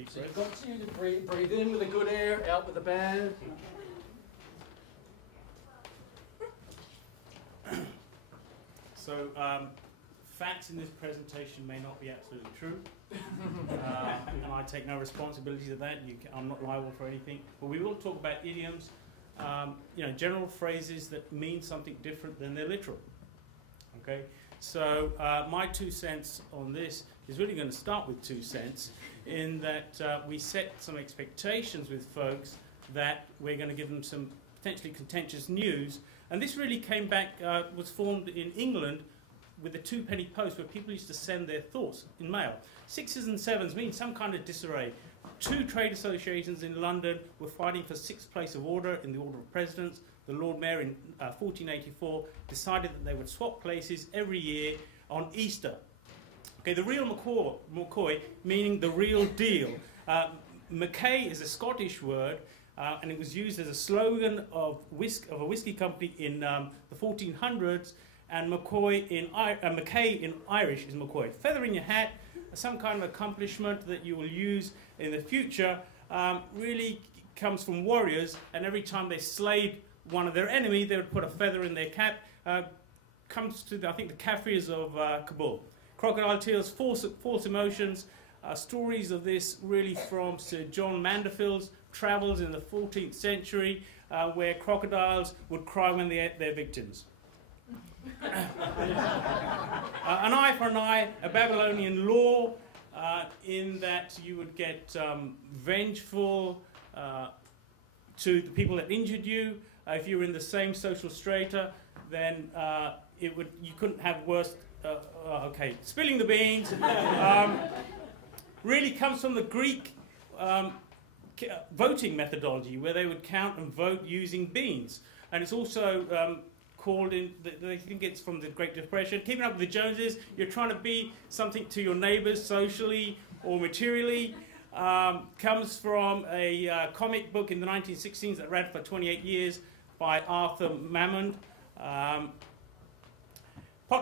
Deep So breath. you've got to breathe in with the good air, out with the bad. So, facts in this presentation may not be absolutely true, and I take no responsibility for that. I'm not liable for anything. But we will talk about idioms, general phrases that mean something different than they're literal. Okay. So my 2 cents on this is really going to start with 2 cents, in that we set some expectations with folks that we're going to give them some potentially contentious news. And this really came back, was formed in England with the 2-penny post, where people used to send their thoughts in mail. 6s and 7s mean some kind of disarray. 2 trade associations in London were fighting for 6th place of order in the Order of Presidents. The Lord Mayor in 1484 decided that they would swap places every year on Easter. Okay, the real McCoy, meaning the real deal. Mackay is a Scottish word, and it was used as a slogan of a whiskey company in the 1400s, and Mackay in Irish is McCoy. Feather in your hat, some kind of accomplishment that you will use in the future, really comes from warriors, and every time they slayed one of their enemy, they would put a feather in their cap. Comes to, I think, the Kafirs of Kabul. Crocodile tears, false emotions. Stories of this really from Sir John Mandeville's travels in the 14th century, where crocodiles would cry when they ate their victims. An eye for an eye, a Babylonian law, in that you would get vengeful to the people that injured you. If you were in the same social strata, then you couldn't have worse. Okay, spilling the beans really comes from the Greek voting methodology, where they would count and vote using beans, and it's also called in. They think it's from the Great Depression. Keeping up with the Joneses, you're trying to be something to your neighbours socially or materially. Comes from a comic book in the 1916s that ran for 28 years by Arthur Mammon. Pot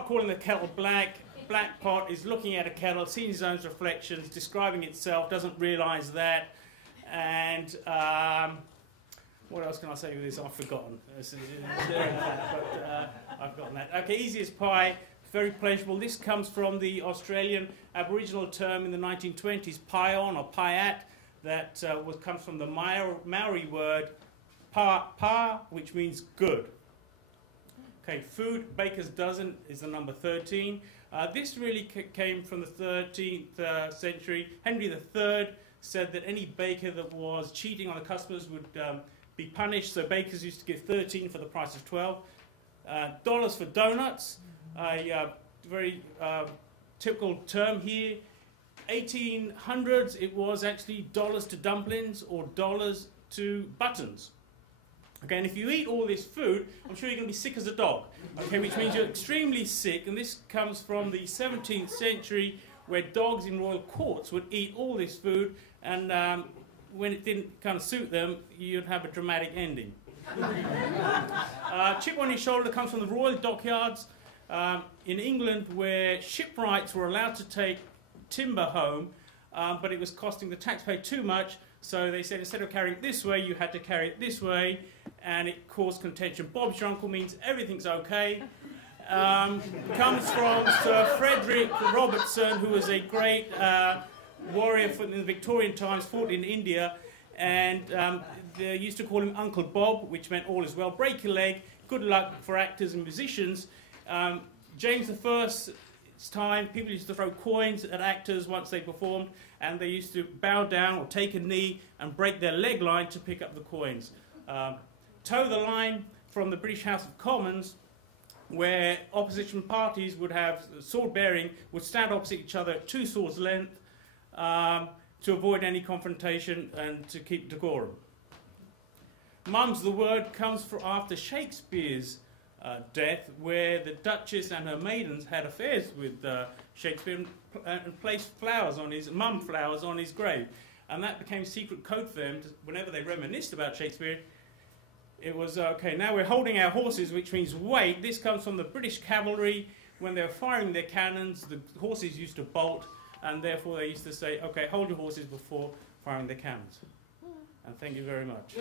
calling the kettle black. Black pot is looking at a kettle, seeing his own reflections, describing itself, doesn't realise that. And what else can I say with this? I've forgotten. I've forgotten that. Okay, easy as pie, very pleasurable. This comes from the Australian Aboriginal term in the 1920s, pie-on or pie-at, that comes from the Maori word pa, which means good. Okay, food, baker's dozen is the number 13. This really came from the 13th century. Henry III said that any baker that was cheating on the customers would be punished, so bakers used to give 13 for the price of 12. Dollars for donuts, a very typical term here. 1800s, it was actually dollars to dumplings or dollars to buttons. Okay, and if you eat all this food, I'm sure you're going to be sick as a dog, okay, which means you're extremely sick, and this comes from the 17th century, where dogs in royal courts would eat all this food, and when it didn't kind of suit them, you'd have a dramatic ending. Chip on your shoulder comes from the royal dockyards in England, where shipwrights were allowed to take timber home, but it was costing the taxpayer too much, so they said instead of carrying it this way, you had to carry it this way, and it caused contention. Bob's your uncle means everything's okay. Comes from Sir Frederick Robertson, who was a great warrior in the Victorian times, fought in India, and they used to call him Uncle Bob, which meant all is well. Break your leg, good luck for actors and musicians. James I's time, people used to throw coins at actors once they performed, and they used to bow down or take a knee and break their leg line to pick up the coins. Toe the line from the British House of Commons, where opposition parties would have sword bearing, would stand opposite each other at 2 swords length to avoid any confrontation and to keep decorum. Mum's the word comes from after Shakespeare's death, where the Duchess and her maidens had affairs with Shakespeare and placed flowers on his flowers on his grave, and that became secret code for them. Whenever they reminisced about Shakespeare, it was okay. Now we're holding our horses, which means wait. This comes from the British cavalry when they were firing their cannons. The horses used to bolt, and therefore they used to say, okay, hold your horses before firing the cannons. And thank you very much.